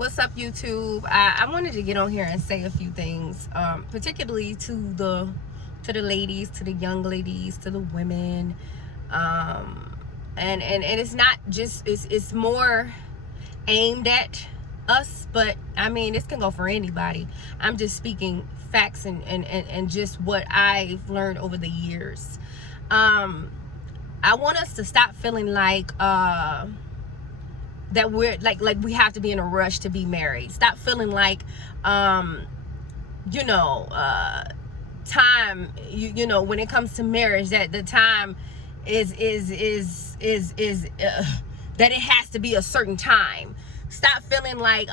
What's up, YouTube? I wanted to get on here and say a few things, particularly to the ladies, to the young ladies, to the women, and it's not just, it's more aimed at us, but I mean, this can go for anybody. I'm just speaking facts and just what I've learned over the years. I want us to stop feeling like that we're like we have to be in a rush to be married. Stop feeling like time, you know, when it comes to marriage, that the time is that it has to be a certain time. Stop feeling like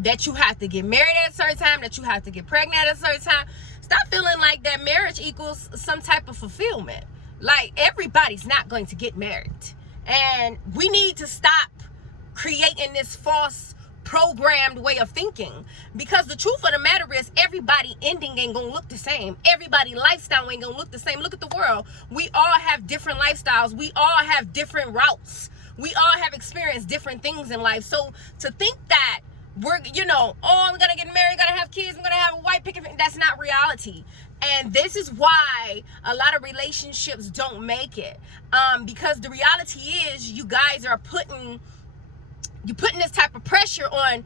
that you have to get married at a certain time, that you have to get pregnant at a certain time. Stop feeling like that marriage equals some type of fulfillment. Like, everybody's not going to get married. And we need to stop creating this false programmed way of thinking, because the truth of the matter is everybody ending ain't gonna look the same. Everybody lifestyle ain't gonna look the same. Look at the world. We all have different lifestyles. We all have different routes. We all have experienced different things in life. So to think that we're, oh, I'm gonna get married, gonna have kids, I'm gonna have a white picket fence, that's not reality. And this is why a lot of relationships don't make it, because the reality is you guys are putting this type of pressure on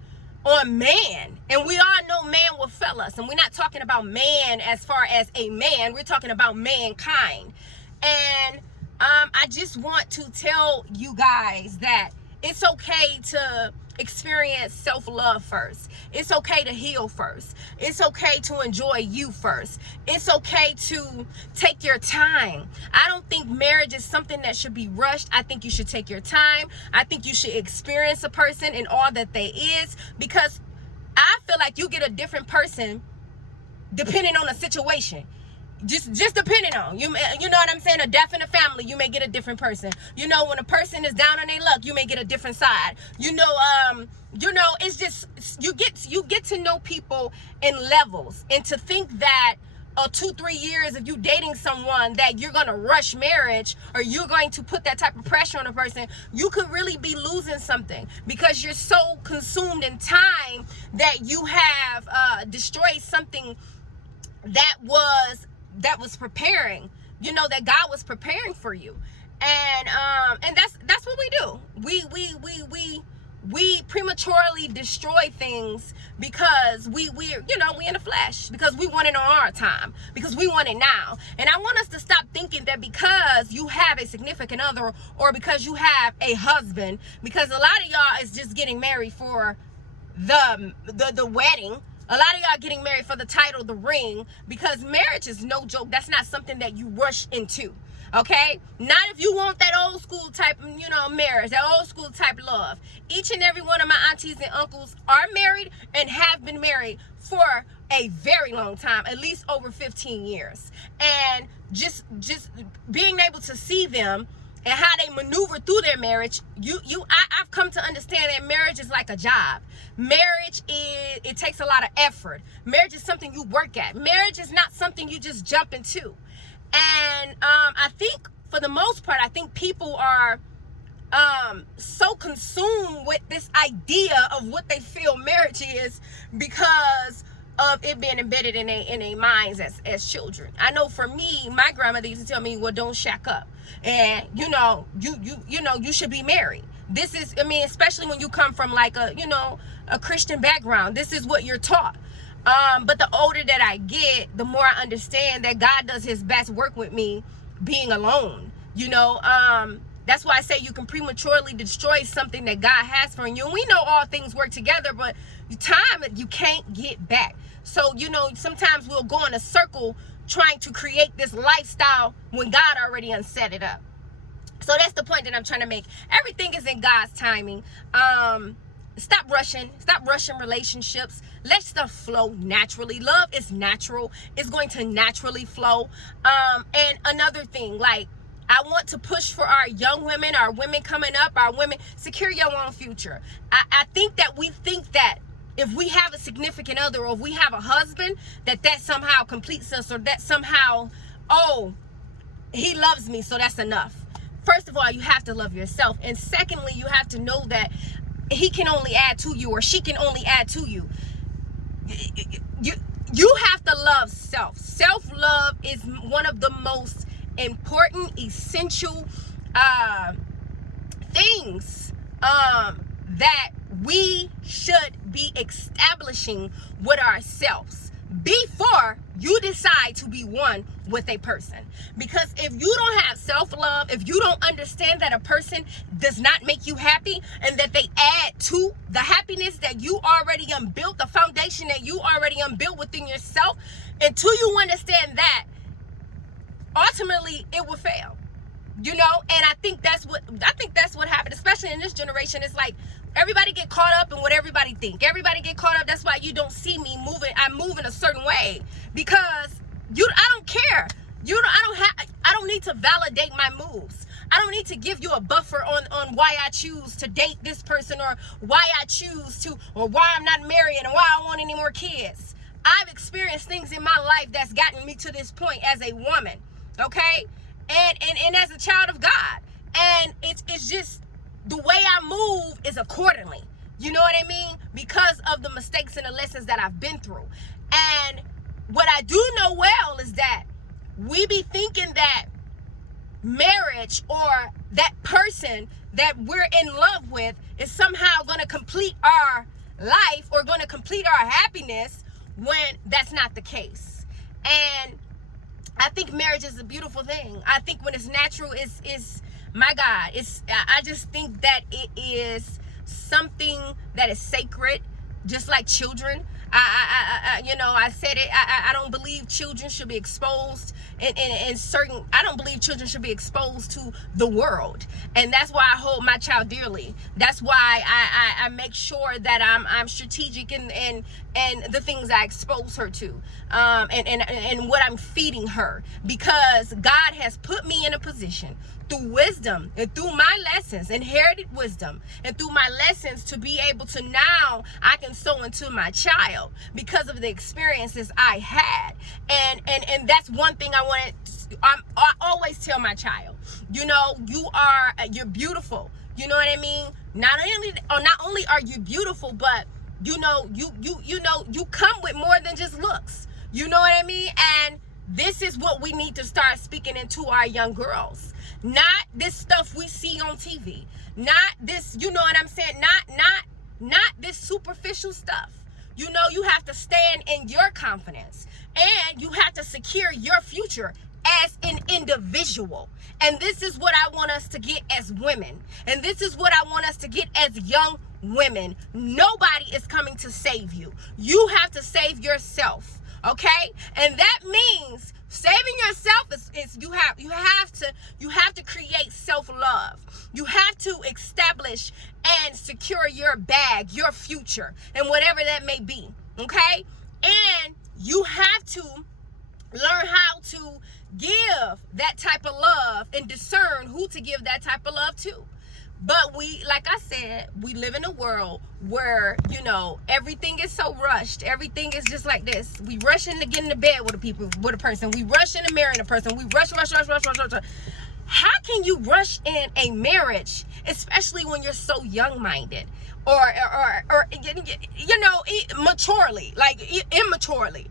man. And we all know man will fail us, and we're not talking about man as far as a man, we're talking about mankind. And I just want to tell you guys that it's okay to experience self-love first. It's okay to heal first. It's okay to enjoy you first. It's okay to take your time. I don't think marriage is something that should be rushed. I think you should take your time. I think you should experience a person in all that they is, because I feel like you get a different person depending on the situation. Just depending on you know what I'm saying. A death in the family, you may get a different person. When a person is down on their luck, you may get a different side. It's just you get to know people in levels, and to think that 2-3 years of you dating someone that you're gonna rush marriage, or you're going to put that type of pressure on a person, you could really be losing something, because you're so consumed in time that you have destroyed something that was preparing, that God was preparing for you. And that's what we do. We prematurely destroy things because we in the flesh, because we want it on our time, because we want it now. And I want us to stop thinking that because you have a significant other, or because you have a husband, because a lot of y'all is just getting married for the wedding. A lot of y'all getting married for the title, the ring, because marriage is no joke. That's not something that you rush into, okay? Not if you want that old school type, marriage, that old school type love. Each and every one of my aunties and uncles are married and have been married for a very long time, at least over 15 years. And just being able to see them and how they maneuver through their marriage, I've come to understand that marriage is like a job. Marriage it takes a lot of effort. Marriage is something you work at. Marriage is not something you just jump into. And I think for the most part, I think people are so consumed with this idea of what they feel marriage is, because of it being embedded in their minds as children. I know for me, my grandmother used to tell me, well, don't shack up. And you should be married. This is, especially when you come from like a Christian background, this is what you're taught. But the older that I get, the more I understand that God does his best work with me being alone. That's why I say you can prematurely destroy something that God has for you. And we know all things work together, but time you can't get back. So, sometimes we'll go in a circle trying to create this lifestyle when God already unset it up. So that's the point that I'm trying to make. Everything is in God's timing. Stop rushing relationships. Let stuff flow naturally. Love is natural. It's going to naturally flow. And another thing, like, I want to push for our young women, our women coming up, our women, secure your own future. I think that we think that if we have a significant other, or if we have a husband, that somehow completes us, or that somehow, oh, he loves me, so that's enough. First of all, you have to love yourself. And secondly, you have to know that he can only add to you, or she can only add to you. You have to love self. Self-love is one of the most important, essential things that we should be establishing with ourselves before you decide to be one with a person. Because if you don't have self-love, if you don't understand that a person does not make you happy and that they add to the happiness that you already unbuilt, the foundation that you already unbuilt within yourself, until you understand that, ultimately it will fail. You know, and I think that's what happened, especially in this generation. It's like everybody get caught up in what everybody think. Everybody get caught up. That's why you don't see me moving. I move in a certain way because I don't care. I don't need to validate my moves. I don't need to give you a buffer on why I choose to date this person, or why I choose to, or why I'm not married, and why I don't want any more kids. I've experienced things in my life that's gotten me to this point as a woman, okay? And as a child of God. And it's just the way I move is accordingly. You know what I mean? Because of the mistakes and the lessons that I've been through. And what I do know well is that we be thinking that marriage or that person that we're in love with is somehow going to complete our life or going to complete our happiness, when that's not the case. And I think marriage is a beautiful thing. I think when it's natural, is my God, I just think that it is something that is sacred, just like children. I said it. I don't believe children should be exposed in certain. I don't believe children should be exposed to the world, and that's why I hold my child dearly. That's why I make sure that I'm strategic in the things I expose her to, and what I'm feeding her, because God has put me in a position through wisdom and through my lessons, inherited wisdom, and through my lessons, to be able to now I can sow into my child because of the experiences I had. And that's one thing I always tell my child, you're beautiful. You know what I mean? Not only are you beautiful, but you come with more than just looks. You know what I mean? And this is what we need to start speaking into our young girls. Not this stuff we see on TV. Not this, you know what I'm saying? Not this superficial stuff. You have to stand in your confidence, and you have to secure your future as an individual. And this is what I want us to get as women. And this is what I want us to get as young women. Nobody is coming to save you. You have to save yourself. Okay? And that means saving yourself is you have to create self-love. You have to establish and secure your bag, your future, and whatever that may be. Okay? And you have to learn how to give that type of love and discern who to give that type of love to. But like I said, we live in a world where, everything is so rushed. Everything is just like this. We rushing to get into bed with a person. We rushing to marry a person. We rush. How can you rush in a marriage, especially when you're so young-minded, or maturely, like immaturely?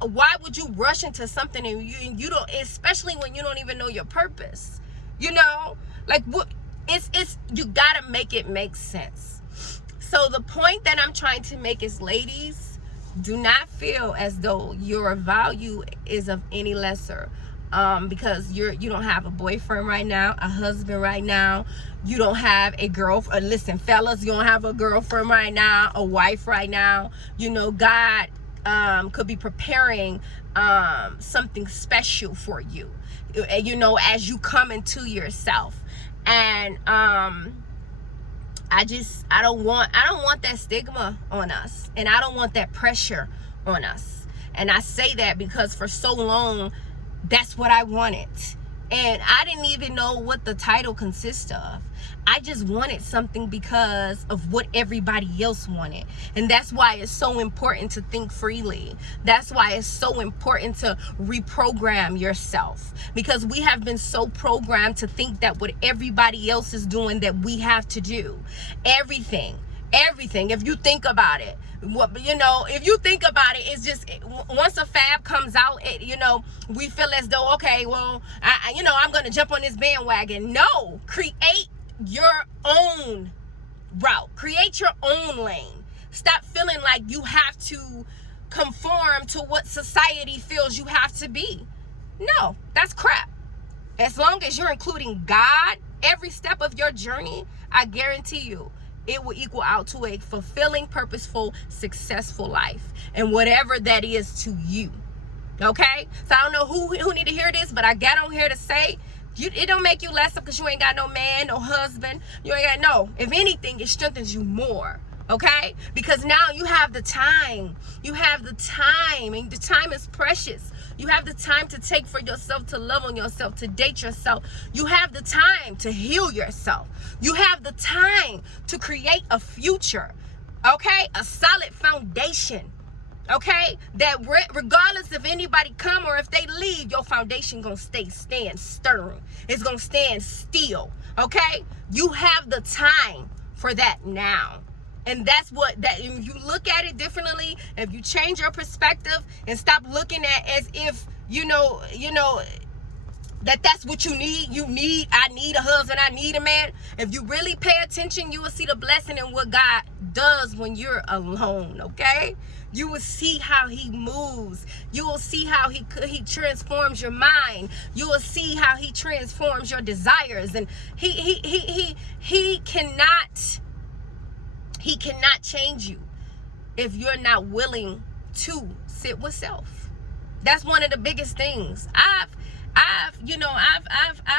Why would you rush into something and you don't, especially when you don't even know your purpose? What? It's you gotta make it make sense. So the point that I'm trying to make is, ladies, do not feel as though your value is of any lesser because you don't have a boyfriend right now, a husband right now, you don't have a girlfriend. Listen, fellas, you don't have a girlfriend right now, a wife right now. God could be preparing something special for you, as you come into yourself. And I don't want that stigma on us, and I don't want that pressure on us. And I say that because for so long that's what I wanted, And I didn't even know what the title consists of. I just wanted something because of what everybody else wanted. And that's why it's so important to think freely. That's why it's so important to reprogram yourself. Because we have been so programmed to think that what everybody else is doing, that we have to do. Everything, if you think about it. If you think about it, it's just, once a fab comes out, we feel as though, okay, well, I'm going to jump on this bandwagon. No, create your own route. Create your own lane. Stop feeling like you have to conform to what society feels you have to be. No, that's crap. As long as you're including God every step of your journey, I guarantee you, it will equal out to a fulfilling, purposeful, successful life, and whatever that is to you. Okay? So I don't know who need to hear this, but I got on here to say, it don't make you less because you ain't got no man, no husband. You ain't got, no. If anything, it strengthens you more. Okay? Because now you have the time. You have the time, and the time is precious. You have the time to take for yourself, to love on yourself, to date yourself. You have the time to heal yourself. You have the time to create a future, okay? A solid foundation, okay? That regardless if anybody come or if they leave, your foundation gonna stand stirring. It's gonna stand still, okay? You have the time for that now. And that's if you look at it differently, if you change your perspective and stop looking at as if, that's what you need. I need a husband. I need a man. If you really pay attention, you will see the blessing in what God does when you're alone, okay? You will see how he moves. You will see how he transforms your mind. You will see how he transforms your desires. And he cannot change you if you're not willing to sit with self. That's one of the biggest things. I've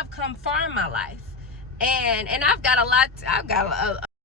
come far in my life, and I've got a